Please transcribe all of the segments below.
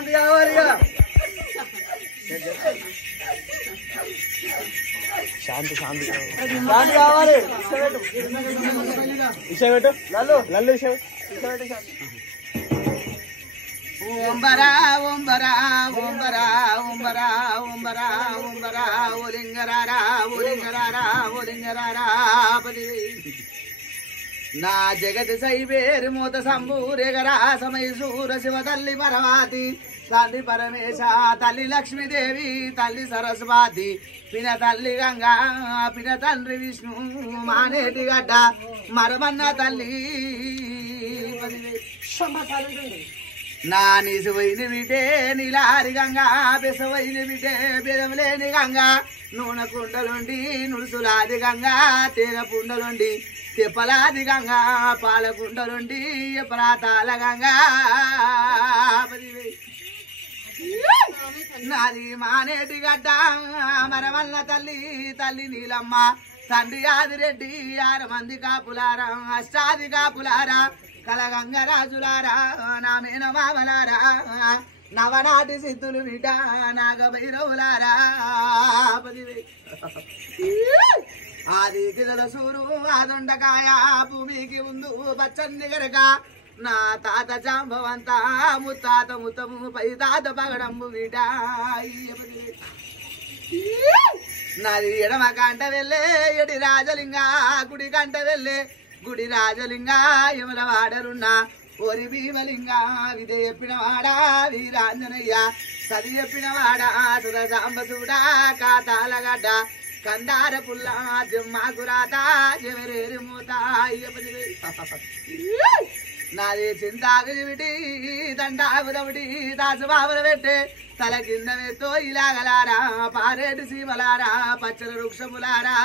శాంతి కావాలి శాంతి శాంతి శాంతి కావాలి ఇషబెట్టు లల్లు లల్లు ఇషబెట్టు శాంతి ఓంబరా ఓంబరా ఓంబరా ఓంబరా ఓంబరా ఓంబరా ఓలింగరారా ఓలింగరారా ఓలింగరారా పదివే నా జగతి సైవేరు మూత సంబూరేగరా సమయ సూర శివ తల్లి పరమాతి తల్లి పరమేశ తల్లి లక్ష్మీదేవి తల్లి సరస్వతి పిన తల్లి గంగా పిన తండ్రి విష్ణు మానేటి గడ్డ మరమన్న తల్లి నా నిజవైన బిడ్డే నీలారి గంగా బెసవైన బిడ్డే బెదములేని గంగా నూనె కుండలుండి నుడుసులాది గంగా తేన పుండలుండి తెప్పలాది గంగా పాలకుండలుండి ప్రాతాల గంగా నాది మానేటి గడ్డ మరమల్ల తల్లి తల్లి నీలమ్మ తండ్రి ఆదిరెడ్డి 6 మంది కాపులారా అష్టాది కాపులారా కలగంగరాజులారా నా మేనమామలారా నవనాటి సిద్ధులు బిడ్డ నాగభైరవులారా ఆది గిరల సూరు ఆదొండకాయ భూమికి ముందు పచ్చని గరక నా తాత జాంబవంత ముత్తాత ముత్తము పై తాత పగడంబు బిడ్డ నాది ఎడమ కంట వెళ్ళే ఎడి రాజలింగ గుడి కంట వెళ్ళే గుడి రాజలింగ యముల వాడరున్నా ఓరి భీమలింగ విధ చెప్పిన వాడా వీరాంజనయ్య సది చెప్పిన వాడా సుర సాంబసుడా కాతాలగడ్డ కందార పుల్ల జమ్మాకురాత ఎవరేరి మూత నాది చింతాకుడి విటి దండాకుదవిటి దాసుబాబులు పెట్టే తల కింద మెత్తో ఇలాగలారా పారేటి సీమలారా పచ్చల వృక్షములారా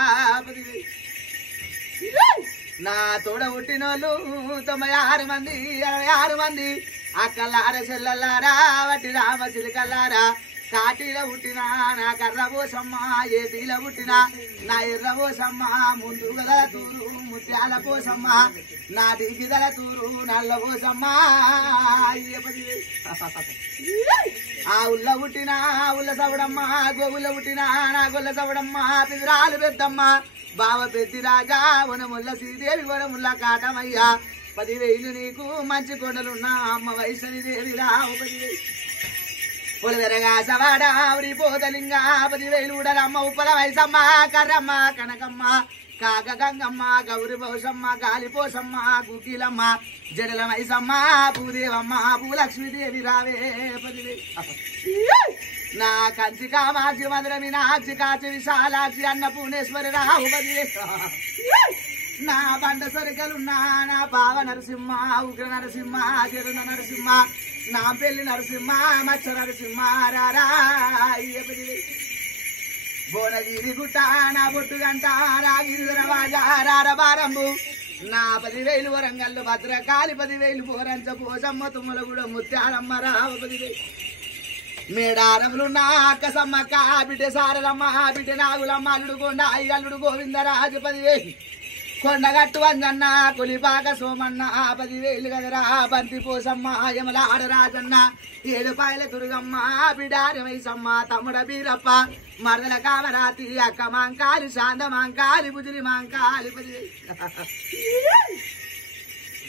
నా తోడ పుట్టినోళ్ళు 96 మంది 66 మంది అక్కలార చెల్లలారా వట్టి రామ చిలికల్లారా కాటిలో పుట్టిన నా కర్రబోసమ్మ ఏటిలో పుట్టిన నా ఎర్రబోసమ్మ ముందు గదల తూరు ముత్యాల పోసమ్మ నా దిగి గల తూరు నల్లబోసమ్మ ఆ ఉల్ల పుట్టిన ఉల్ల సవడమ్మ గోగుల పుట్టిన నా గొల్ల సవడమ్మ పిదిరాలు పెద్దమ్మ బావ పెద్ది రాజా వనముల్ల శ్రీదేవి వనముల్ల కాటమయ్యా 10,000 నీకు మంచి కొండలున్నా అమ్మ వైష్ణవి దేవి రావు 10,000 పొలదరగా సవాడా ఉరి పోతలింగా 10,000 ఉడలమ్మ ఉప్పల వైసమ్మ కర్రమ్మ కనకమ్మ కాక గంగమ్మ గౌరి పోసమ్మ గాలిపోసమ్మ గుకీలమ్మ జడల వైసమ్మ భూదేవమ్మ భూలక్ష్మీదేవి రావే 10,000 నా కంచి కామాక్షి మధుర మీనాక్షి కాచి విశాలాక్షి అన్నపూర్ణేశ్వరి రావు 10,000 నా బండ సొరికలున్నా నా పావ నరసింహ ఉగ్ర నరసింహ జరుణ నరసింహ నా పెళ్లి నరసింహ మచ్చ నరసింహ రారా బోనగిరి గుట్ట నా బొట్టు గంట రాగిరిధర వాజా రారబారంబు నా 10,000 వరంగల్లు భద్రకాళి 10,000 పోరంచ పోసమ్మ తుమ్మలగూడ ముత్యాలమ్మ రావు 10,000 మేడారములున్న అక్క సమ్మక్క బిడ్డ సారలమ్మ బిడ్డ నాగులమ్మ అల్లుడు కొండ అల్లుడు గోవిందరాజు 10,000 కొండగట్టు వంజన్న కొలిపాక సోమన్న 10,000 గదరా బంతి పోసమ్మ యమల ఆడరాజన్న 7 పాయల దుర్గమ్మ బిడారి వైసమ్మ తమ్ముడ బీరప్ప మరదల కామరాతి అక్క మాంకాలి శాంత మాంకాలి బుజులి మాంకాలి 10,000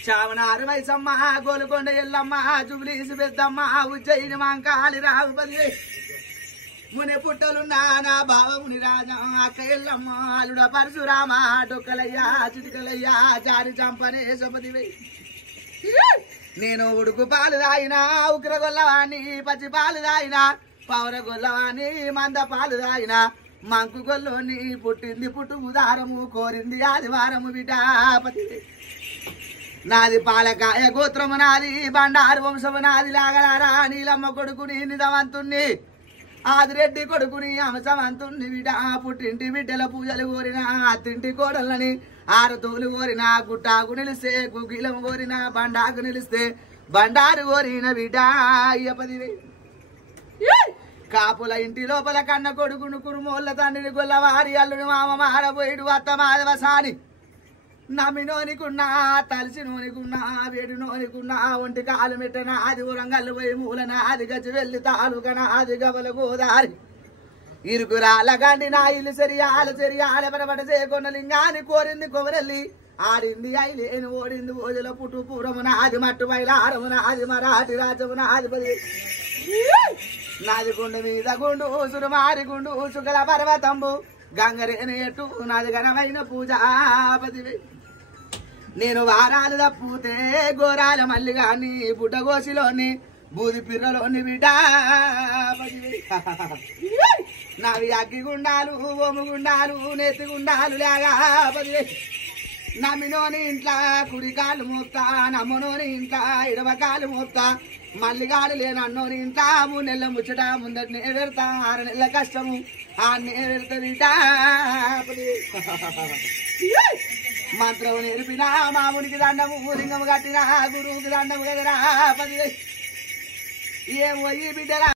చావనారు వైసమ్మ గోలుకొండ ఎల్లమ్మ జుబ్లీసి పెద్దమ్మ ఉజ్జయిని మాంకాలి రావు 10,000 ముని పుట్టలున్నా నా బావముని రాజా అక్క ఎల్లమ్మ అల్లుడ పరశురామ డొక్కలయ్యా చిటికలయ్యా జారి చంపనేశ 10,000 నేను ఉడుకు పాలు తాగినా ఉగ్ర గొల్లవాణి పచ్చి పాలు తాగినా పౌర గొల్లవాణి మంద పాలు తాగినా మంకు గొల్లోని పుట్టింది పుట్టు ఉదారము కోరింది ఆదివారము బిడ్డ 10,000 నాది పాలకాయ గోత్రము నాది బండారు వంశము నాది లాగలారా నీలమ్మ కొడుకుని నిజవంతుణ్ణి ఆదిరెడ్డి కొడుకుని అంశవంతుణ్ణి బిడ్డ పుట్టింటి బిడ్డల పూజలు కోరిన అత్తింటి కోడళ్ళని 6 తోలు కోరిన గుట్టాకు నిలిస్తే గుగిలం కోరిన బండాకు నిలిస్తే బండారు కోరిన బిడ్డ 10,000 కాపుల ఇంటి లోపల కన్న కొడుకును కురుమోళ్ళ తండ్రిని గొల్లవారి అల్లుడు మామ మారబోయిడు అత్త మాధవ సాని నమ్మి నోనికున్నా తలిసి నోనికున్నా వేడి నోనికున్నా ఒంటి కాలు మెట్టన అది ఉరంగల్లు పోయి మూలన అది గచ్చి వెళ్ళి తాలూకన అది గబల గోదారి ఇరుకురాల గండి నా ఇల్లు చెరియాల పడబడ చేయకొన్న లింగాన్ని కోరింది కొవరెల్లి ఆడింది ఐలేని ఓడింది ఓజల పుట్టు పూరము నాది మట్టు బయలారము నాది మరాఠి రాజము నాది నాది గుండు మీద గుండు ఊసుడు మారి గుండు ఊసుగల పర్వతంబు గంగరేని ఎట్టు నాది ఘనమైన పూజాపతి నేను వారాలు తప్పుతే గోరాల మల్లిగాని బుడ్డగోసిలోని బూది పిర్రలోని బిడ్డ నావి అగ్గి గుండాలు ఓము గుండాలు నెత్తి గుండాలు లేగా నమ్మినోని ఇంట్లా కుడికాలు మోపుతా నమ్మనోని ఇంట్లా ఇడవకాలు మోపుతా మల్లిగాలు లేనన్నోని ఇంట్లా 3 నెలల ముచ్చట ముందటినే పెడతా 6 నెలల కష్టము ఆన్నే పెడతా మంత్రం నేర్పిన మామునికి దండము లింగము కట్టిన గురువుకి దండము కదరా 10 ఏమో ఈ బిడ్డరా